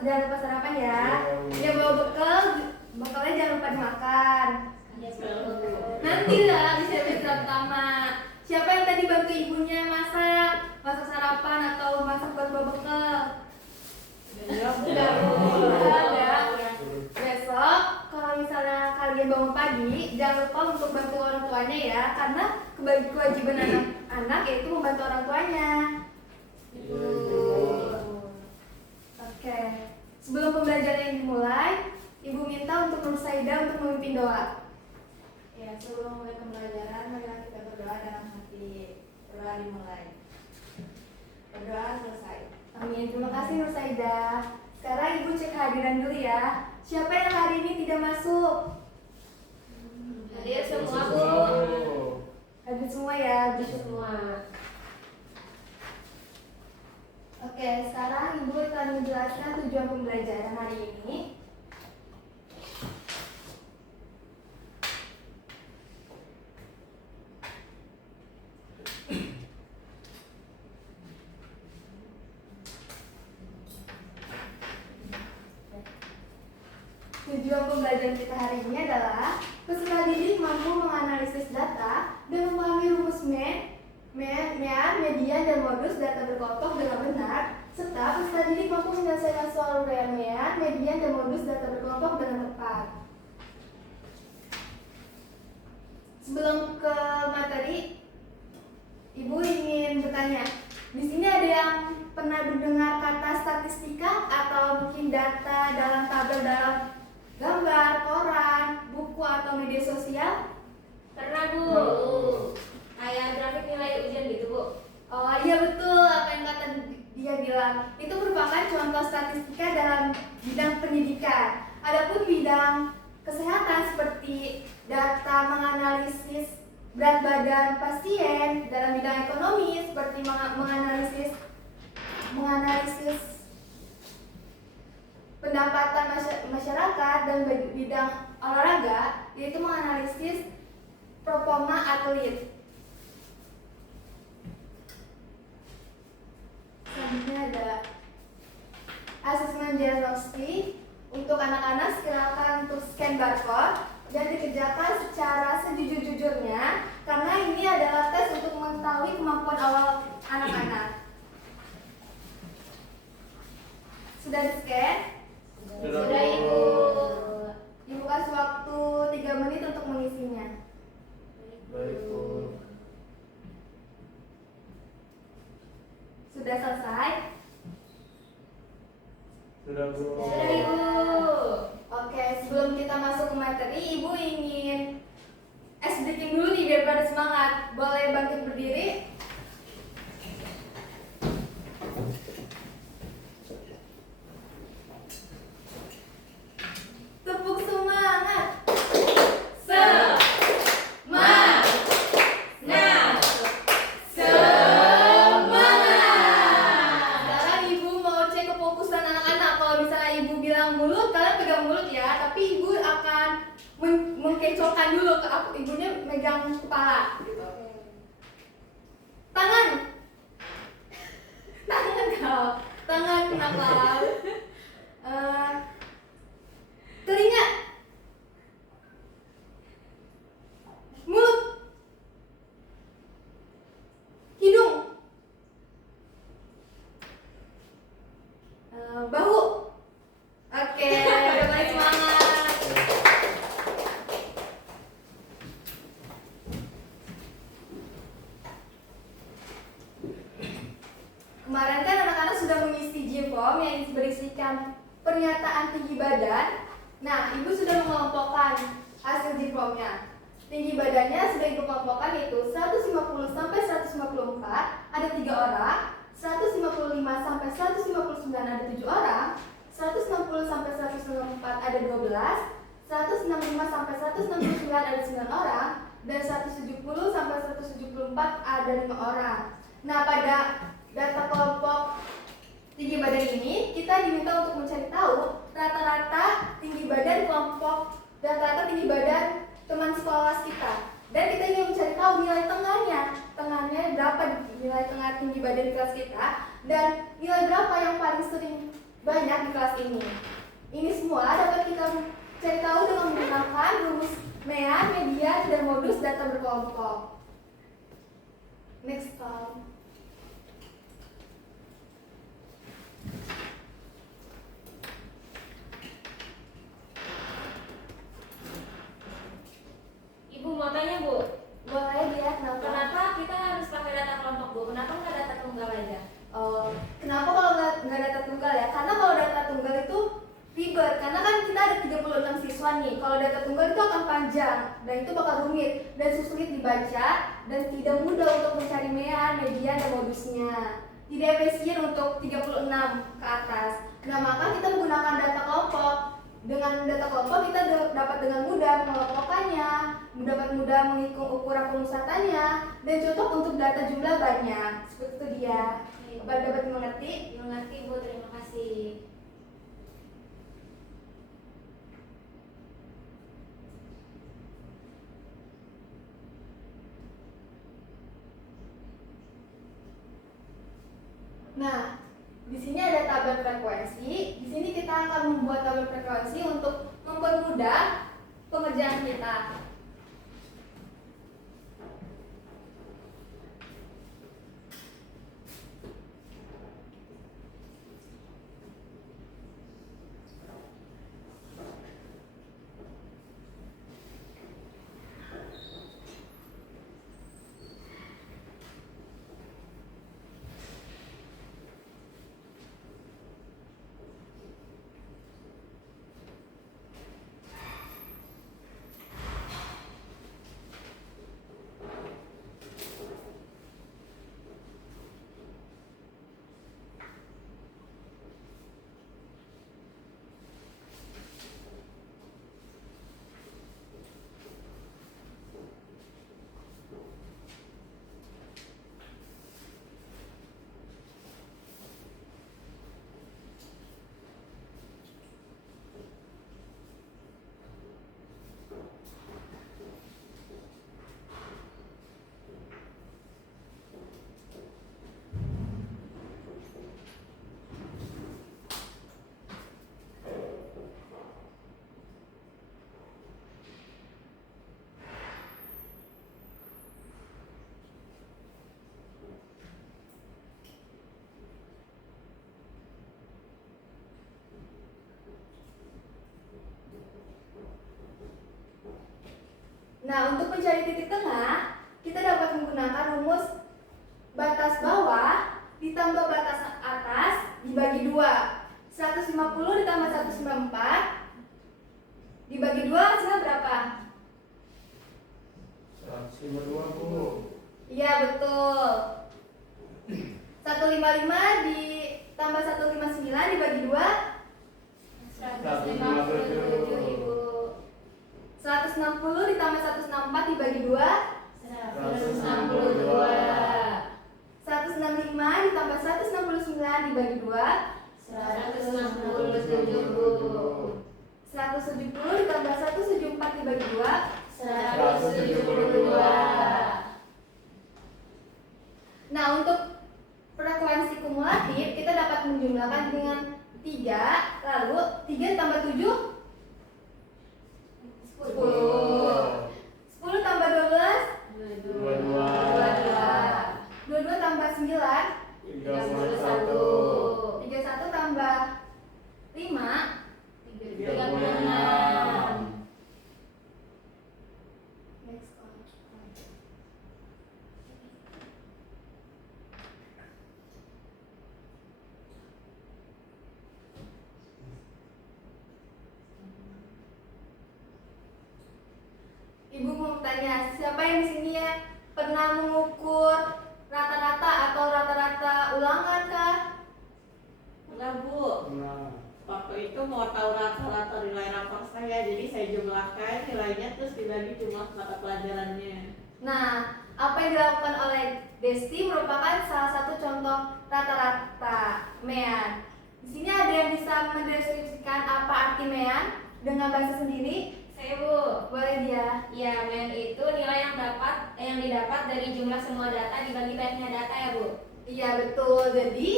jangan lupa sarapan ya. Dia bawa bekalnya jangan lupa dimakan. Nanti lah disiapin pertama. Siapa yang tadi bantu ibunya masak sarapan atau masak buat bawa bekal? Udah. Besok kalau misalnya kalian bangun pagi, jangan lupa untuk bantu orang tuanya ya, karena kewajiban anak-anak yaitu membantu orang tuanya. Oke. Sebelum pembelajaran dimulai, Ibu minta untuk Nur Saida untuk memimpin doa. Ya, sebelum mulai pembelajaran, marilah kita berdoa dalam hati. Berdoa dimulai. Berdoa selesai. Amin. Terima kasih Nur Saida. Sekarang Ibu cek hadiran dulu ya. Siapa yang hari ini tidak masuk? Hadir semua, Bu. Hadir semua ya. Hadir semua. Oke, sekarang Ibu akan menjelaskan tujuan pembelajaran hari ini. Tujuan pembelajaran kita hari ini adalah peserta didik mampu menganalisis data dan memahami rumus median dan modus data berkelompok dengan benar, serta peserta didik mampu menyelesaikan soal uraian median dan modus data berkelompok dengan tepat. Sebelum ke materi, Ibu ingin bertanya, di sini ada yang pernah mendengar kata statistika atau mungkin data dalam tabel dalam gambar, koran, buku atau media sosial? Pernah, Bu. Kayak grafik nilai ujian gitu, Bu. Oh iya betul, apa yang kata dia bilang. Itu merupakan contoh statistika dalam bidang pendidikan. Adapun bidang kesehatan seperti data menganalisis berat badan pasien, dalam bidang ekonomi seperti menganalisis pendapatan masyarakat, dan bidang olahraga yaitu menganalisis performa atlet. Selanjutnya ada asesmen diagnostik. Untuk anak-anak silakan untuk scan barcode dan dikerjakan secara sejujur-jujurnya, karena ini adalah tes untuk mengetahui kemampuan awal anak-anak. Sudah di-scan? Sudah, Ibu. Ibu kasih waktu 3 menit untuk mengisinya. Baik, Bu. Sudah selesai? Sudah, Bu. Sudah, Ibu. Oke, sebelum kita masuk ke materi, Ibu ingin ice breaking dulu nih biar pada semangat. Boleh bangkit berdiri? Tepuk semangat. Semangat. Sekarang Ibu mau cek kefokusan anak-anak. Kalau misalnya Ibu bilang mulut, kalian pegang mulut ya. Tapi Ibu akan mengkecokan dulu ke aku. Ibunya megang kepala gitu. Tangan. Tangan kau. Tangan kenapa? Telinga. Mulut. Hidung. Bahu. Oke, udah mulai semangat. Kemarin kan anak-anak sudah mengisi JFOM yang berisikan pernyataan tinggi badan. Nah, Ibu sudah mengelompokkan hasil JFOM-nya. Tinggi badannya sudah Ibu kelompokkan, yaitu 150 sampai 154 ada 3 orang, 155 sampai 159 ada 7 orang, 160 sampai 164 ada 12, 165 sampai 169 ada 9 orang, dan 170 sampai 174 ada 5 orang. Nah, pada data kelompok tinggi badan ini, kita diminta untuk mencari tahu rata-rata tinggi badan kelompok dan rata tinggi badan teman sekolah kita. Dan kita ingin mencari tahu nilai tengahnya berapa, nilai tengah tinggi badan di kelas kita, dan nilai berapa yang paling sering banyak di kelas ini. Ini semua dapat kita cari tahu dengan menggunakan rumus MEAN, median, dan modus data berkelompok. Next call. Ibu mau tanya Bu, Boleh dia kenapa? kenapa kita harus pakai data kelompok Bu? Kenapa nggak data tunggal aja? Kenapa kalau nggak data tunggal ya? Karena kalau data tunggal itu ribet, karena kan kita ada 36 siswa nih. Kalau data tunggal itu akan panjang dan itu bakal rumit dan sulit dibaca dan tidak mudah untuk mencari MEAN, median, dan modusnya. Tidak efisien untuk 36 ke atas. Nah, maka kita menggunakan data kelompok. Dengan data kelompok kita dapat dengan mudah mengelompokkannya, dapat mudah menghitung ukuran pengusatannya, dan cocok untuk data jumlah banyak. Seperti itu dia. Bapak dapat mengerti? Mengerti Bu, terima kasih. Nah, di sini ada tabel frekuensi. Di sini kita akan membuat tabel frekuensi untuk mempermudah pengerjaan kita. Nah, untuk mencari titik tengah, kita dapat menggunakan rumus batas bawah ditambah batas atas dibagi 2. 150 ditambah 194 dibagi 2 hasilnya berapa? 152 Bu. Iya, betul. 155 ditambah 159 dibagi 2 157 Ibu. 160 ditambah 164 dibagi 2 162. 165 ditambah 169 dibagi 2 167 Bu. 170 ditambah 174 dibagi 2 172. Nah, untuk frekuensi kumulatif kita dapat menjumlahkan dengan 3. Lalu 3 tambah 7 10. 10 tambah 12 22. 22 tambah 9 31. 31 tambah 5 36. Next one. Ibu mau tanya, siapa yang di sini ya pernah mengukur rata-rata atau rata-rata ulangan kah? Enggak Bu, Nah, waktu itu mau tahu rata-rata nilai rapor saya, jadi saya jumlahkan nilainya terus dibagi jumlah mata pelajarannya. Nah, apa yang dilakukan oleh Desti merupakan salah satu contoh rata-rata MEAN. Di sini ada yang bisa mendeskripsikan apa arti MEAN dengan bahasa sendiri? Saya Bu. Boleh dia. Ya, MEAN itu nilai yang didapat dari jumlah semua data dibagi banyaknya data ya Bu. Iya, betul. Jadi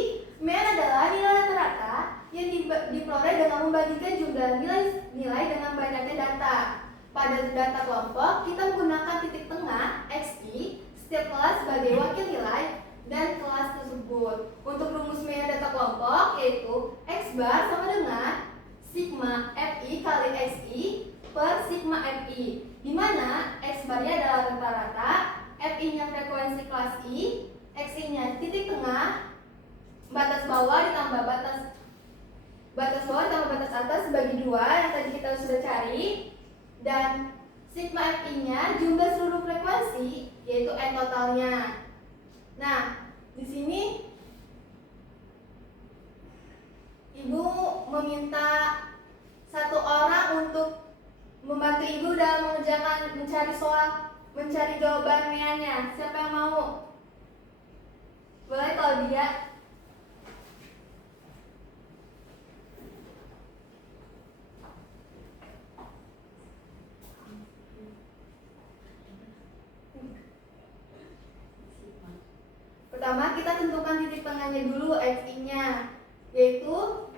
MEAN adalah nilai rata-rata yang diperoleh dengan membagikan jumlah nilai dengan banyaknya data. Pada data kelompok, kita menggunakan titik tengah XI setiap kelas sebagai wakil nilai dan kelas tersebut. Untuk rumus mean data kelompok yaitu X bar sama dengan sigma FI kali XI per sigma FI, di mana X barnya adalah rata-rata, FI-nya frekuensi kelas I, XI-nya titik tengah, batas bawah ditambah batas bawah ditambah batas atas dibagi 2 yang tadi kita sudah cari, dan sigma FI-nya jumlah seluruh frekuensi yaitu N totalnya. Nah, di sini Ibu meminta satu orang untuk membantu Ibu dalam mengerjakan mencari jawaban meannya. Siapa yang mau? Boleh kalau dia. Pertama, kita tentukan titik tengahnya dulu, XI-nya, yaitu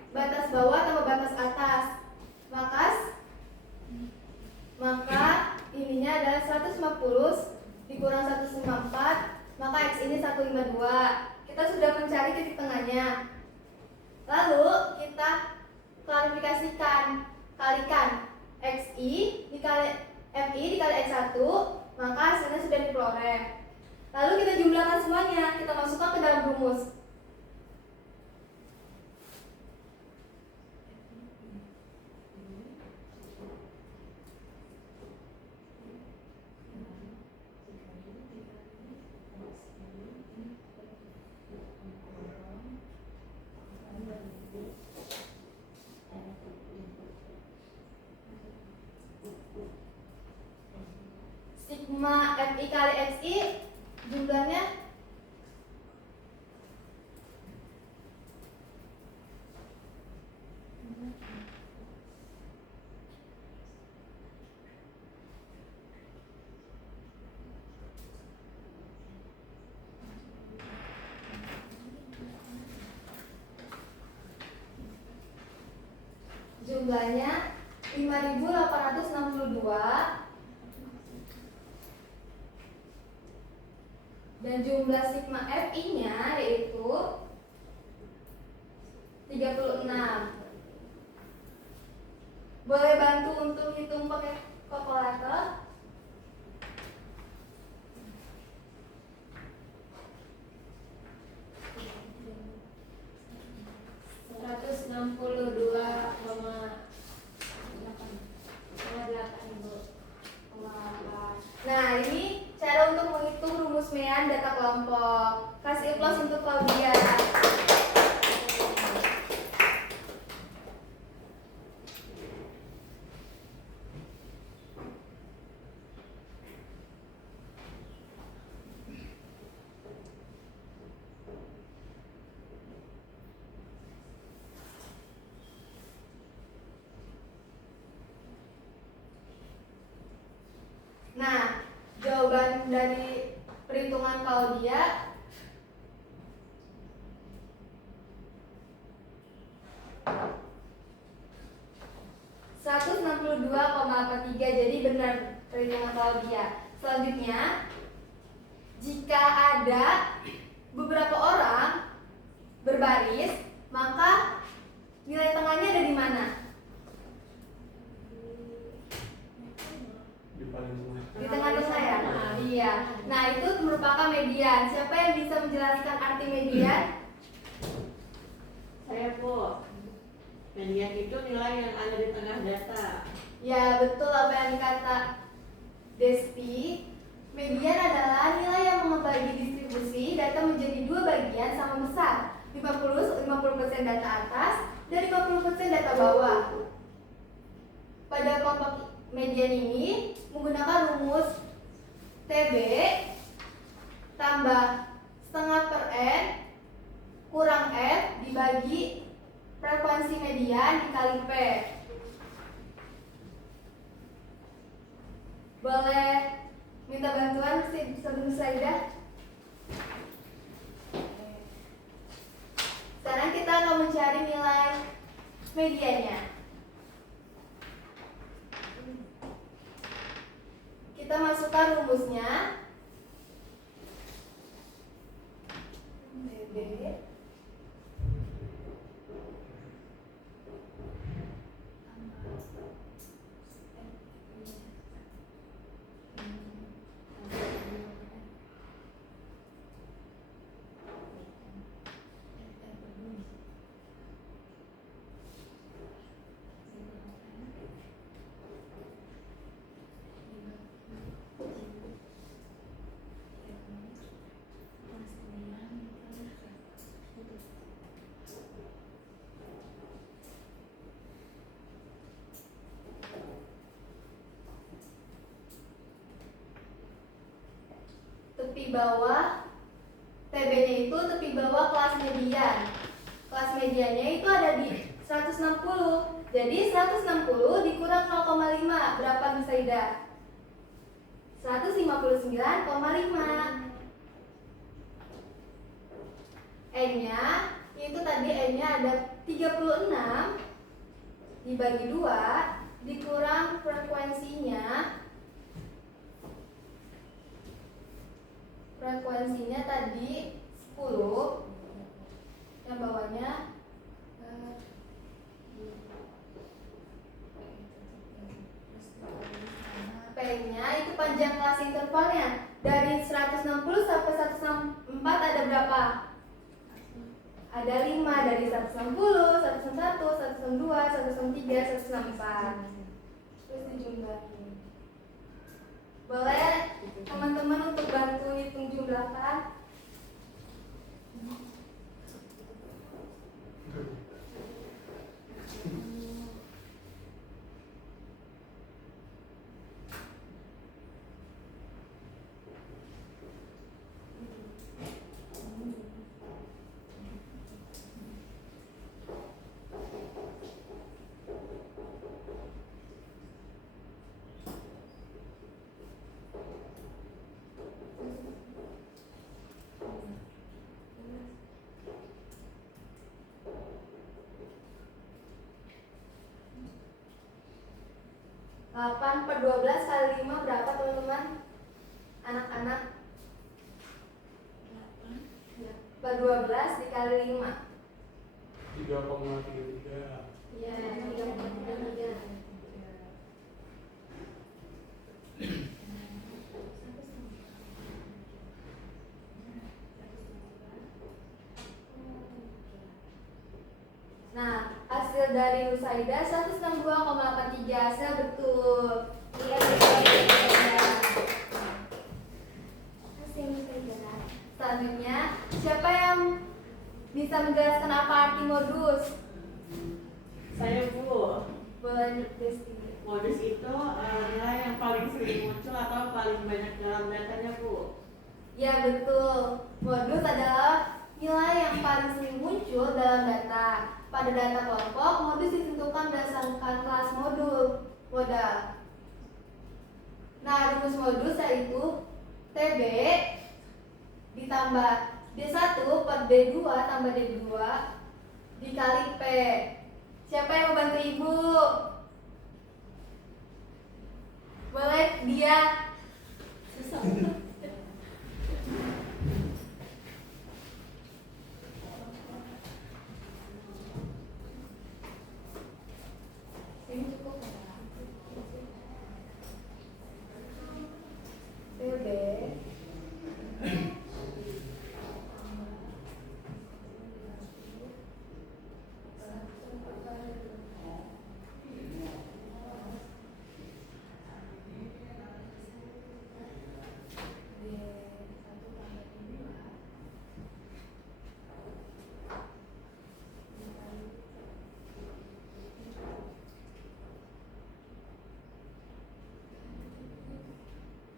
batas bawah tambah batas atas. Maka ininya adalah 150 dikurang 154, maka X ini 152. Kita sudah mencari titik tengahnya. Lalu kita klarifikasikan, kalikan XI dikali FI dikali X1, maka hasilnya sudah diperoleh. Lalu kita jumlahkan semuanya, kita masukkan ke dalam rumus. Sigma FI kali XI jumlahnya jumlahnya 5.862 dan jumlah sigma FI-nya yaitu 36. Boleh bantu untuk hitung pakai kalkulator? Nah, ini cara untuk menghitung rumus mean data kelompok. Kasih plus untuk Claudia. Nah, jawaban dari perhitungan Claudia (162,43), jadi benar perhitungan Claudia. Selanjutnya, jika ada beberapa orang berbaris, maka nilai tengahnya ada di mana? Di paling tengah. Di tengah-tengah ya? Iya. Nah, itu merupakan median. Siapa yang bisa menjelaskan arti median? Saya Bu. Median itu nilai yang ada di tengah data. Ya, betul apa yang dikata Desti. Median adalah nilai yang membagi distribusi data menjadi dua bagian sama besar, 50% data atas dan 50% data bawah. Pada kelompok median ini menggunakan rumus TB tambah setengah per N kurang F dibagi frekuensi median dikali P. Boleh minta bantuan sebelum Saidah? Sekarang kita akan mencari nilai medianya. Kita masukkan rumusnya. TB tepi bawah, TB-nya itu tepi bawah kelas median. Kelas mediannya itu ada di 160. Jadi 160 dikurang 0,5 berapa bisa Ida? 159,5. N-nya itu tadi N-nya ada 36 dibagi 2 dikurang frekuensinya. Frekuensinya tadi 10. Yang bawahnya P-nya itu panjang kelas intervalnya. Dari 160 sampai 164 ada berapa? Ada 5. Dari 160, 161, 162, 163, 164. Terus dijumlahin. Boleh teman-teman untuk bantu hitung jumlahkan? Delapan per 12 kali 5 berapa teman-teman? Anak-anak? 8 per 12 dikali 5 3,33. Iya, 3,33. Nah, hasil dari Rusaida 162,83. Hasil betul. Iya, selanjutnya, siapa yang bisa menjelaskan apa arti modus? Saya Bu. Boleh Desti. Modus itu nilai yang paling sering muncul atau paling banyak dalam datanya Bu. Ya betul. Modus adalah nilai yang paling sering muncul dalam data. Pada data kelompok, modus ditentukan berdasarkan kelas modul modal. Nah, rumus modus yaitu TB ditambah D1 per D2 tambah D2 dikali P. Siapa yang mau bantu Ibu? Boleh dia. Susah. Ini cukup ya? TB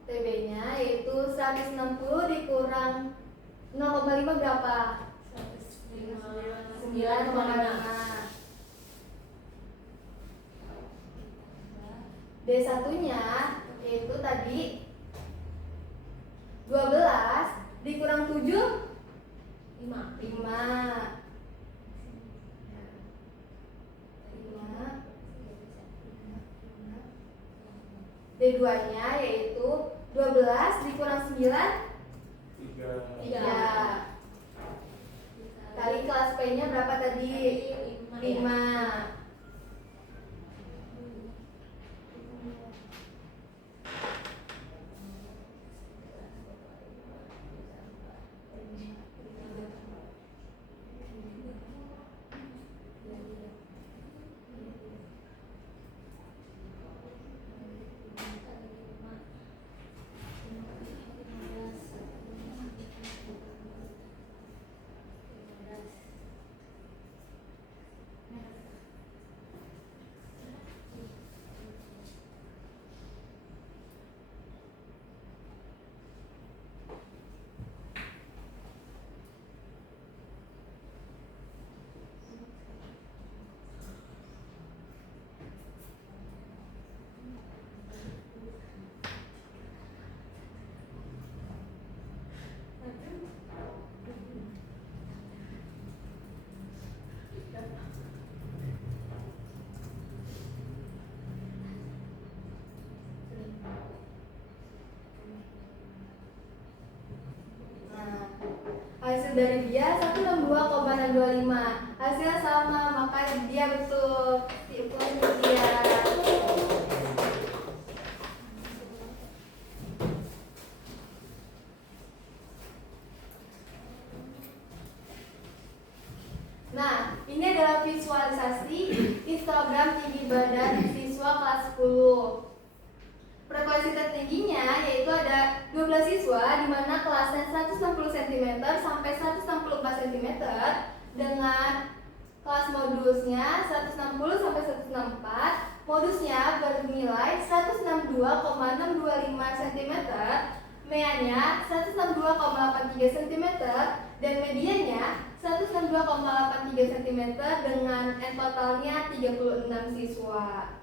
TB-nya yaitu 160 dikurang 0,5 berapa? 9,5. D1-nya yaitu tadi 12 dikurang 7 5. D2-nya yaitu 12 dikurang 9 3. 3. Kali kelas P-nya berapa tadi? 5. Hasil dari dia 162,625. Hasilnya sama, maka dia betul. Diukur dia. Nah, ini adalah visualisasi histogram tinggi badan siswa kelas 10. Frekuensi tertingginya yaitu ada 12 siswa di mana kelasnya 160 cm sampai 164 cm dengan kelas modusnya 160 sampai 164, modusnya bernilai 162,625 cm, MEA-nya 162,83 cm dan mediannya 162,83 cm dengan N totalnya 36 siswa.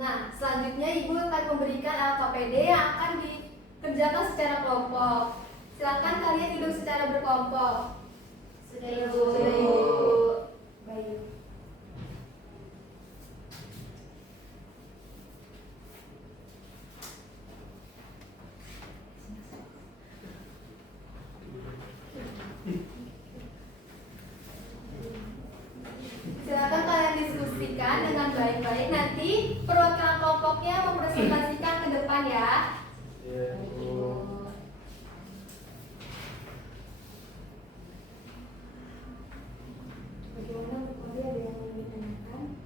Nah, selanjutnya Ibu akan memberikan LKPD yang akan dikerjakan secara kelompok. Silakan kalian duduk secara berkelompok. Sudah Ibu. Sudah Ibu. Baik. Silakan kalian diskusikan dengan baik-baik. Nanti perwakilan kelompoknya mempresentasikan ke depan ya. Ya, Bu. Bagaimana Bu Kori, ada yang ingin ditanyakan?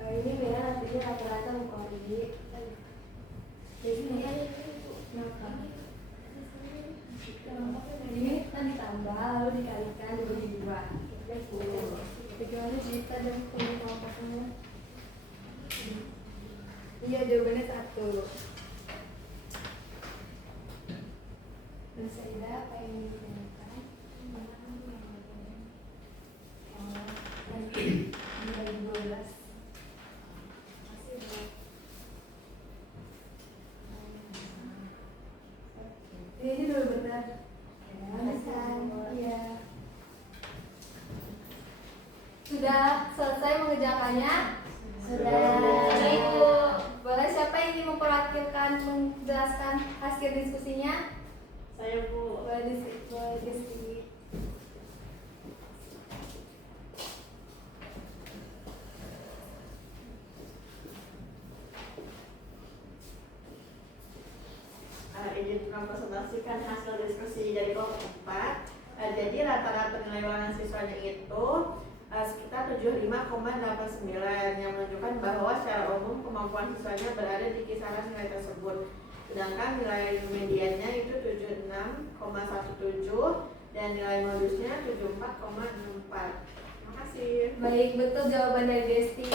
Ini merah artinya rata-rata Bu Kori. Jadi ini kenapa? Ini kan ditambah lalu dikalikan dibagi 2. Bagaimana cerita dan kelompoknya? Iya, jawabannya 1. Dan Saida, apa yang ingin ditanyakan? Nanti dibagi 12. Ini dulu benar. Iya. Sudah selesai mengerjakannya? Sudah. Ibu, boleh siapa yang ingin memperwakilkan menjelaskan hasil diskusinya? Saya Bu. Boleh diskusi. Izin mempresentasikan hasil diskusi dari kelompok 4. Jadi rata-rata nilai ulangan siswanya itu sekitar 75,89 yang menunjukkan bahwa secara umum kemampuan siswanya berada di kisaran nilai tersebut. Sedangkan nilai mediannya itu 76,17 dan nilai modusnya 74,64. Terima kasih. Baik, betul jawaban dari Desti.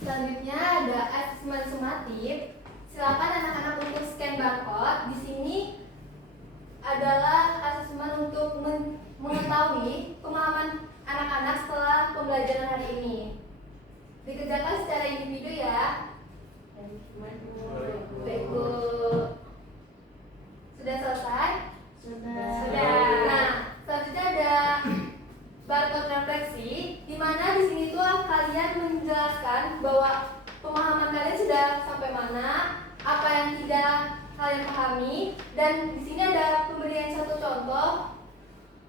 Selanjutnya ada asesmen sumatif. Silakan anak-anak untuk scan barcode. Di sini adalah asesmen untuk mengetahui pemahaman anak-anak setelah pembelajaran hari ini. Dikerjakan secara individu ya. Baik. bahwa pemahaman kalian sudah sampai mana, apa yang tidak kalian pahami, dan di sini ada pemberian satu contoh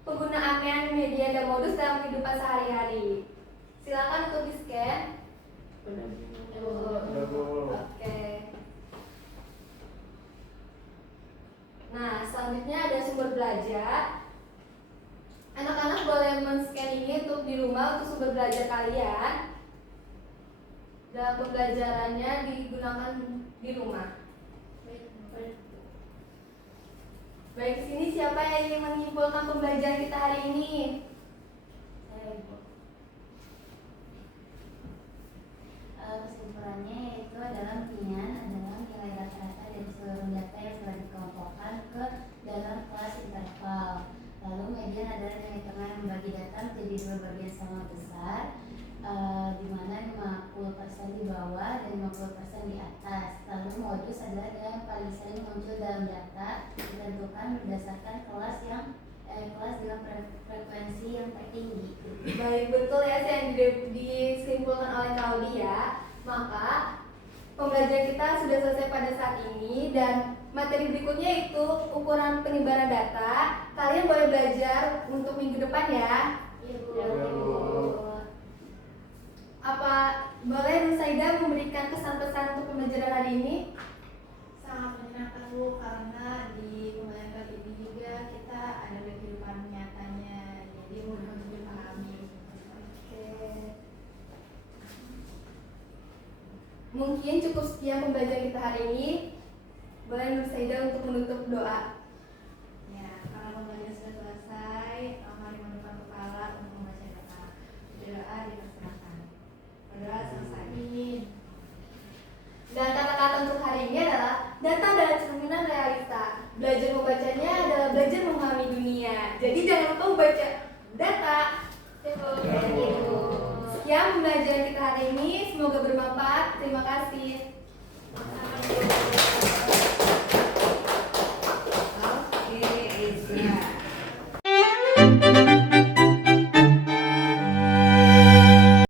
penggunaan media dan modus dalam kehidupan sehari-hari. Silakan untuk di-scan. Udah, Bu. Oke. Nah, selanjutnya ada sumber belajar. Anak-anak boleh men-scan ini untuk di rumah untuk sumber belajar kalian. Dalam pembelajarannya digunakan di rumah. Baik, di sini siapa yang ingin menyimpulkan pembelajaran kita hari ini? Saya Ibu. Kesimpulannya yaitu adalah nilai rata-rata dari seluruh data yang telah dikelompokkan ke dalam kelas interval. Lalu median adalah nilai tengah yang membagi data menjadi dua bagian sama besar, di mana 50% di bawah dan 50% di atas. Lalu modus adalah nilai yang paling sering muncul dalam data, ditentukan berdasarkan kelas dengan frekuensi yang tertinggi. Baik, betul ya yang disimpulkan oleh Claudia. Maka pembelajaran kita sudah selesai pada saat ini dan materi berikutnya itu ukuran penyebaran data. Kalian boleh belajar untuk minggu depan ya. Iya, Bu. Ya, Bu. Apa boleh Nusaida memberikan kesan-pesan untuk pembelajaran hari ini? Sangat menyenangkan Bu, karena di pembelajaran kali ini juga kita ada kehidupan nyatanya, jadi mudah untuk dipahami. Oke. Mungkin cukup sekian pembelajaran kita hari ini. Boleh Nusaida untuk menutup doa. Ya, karena pembelajaran sudah selesai, mari menundukkan kepala untuk membaca doa. Doa dipersilakan. Berdoa selesai. Dan kata-kata untuk hari ini adalah data adalah cerminan realita. Belajar membacanya adalah belajar memahami dunia. Jadi jangan lupa membaca data. Ya, Bu. Sekian pembelajaran kita hari ini. Semoga bermanfaat. Terima kasih.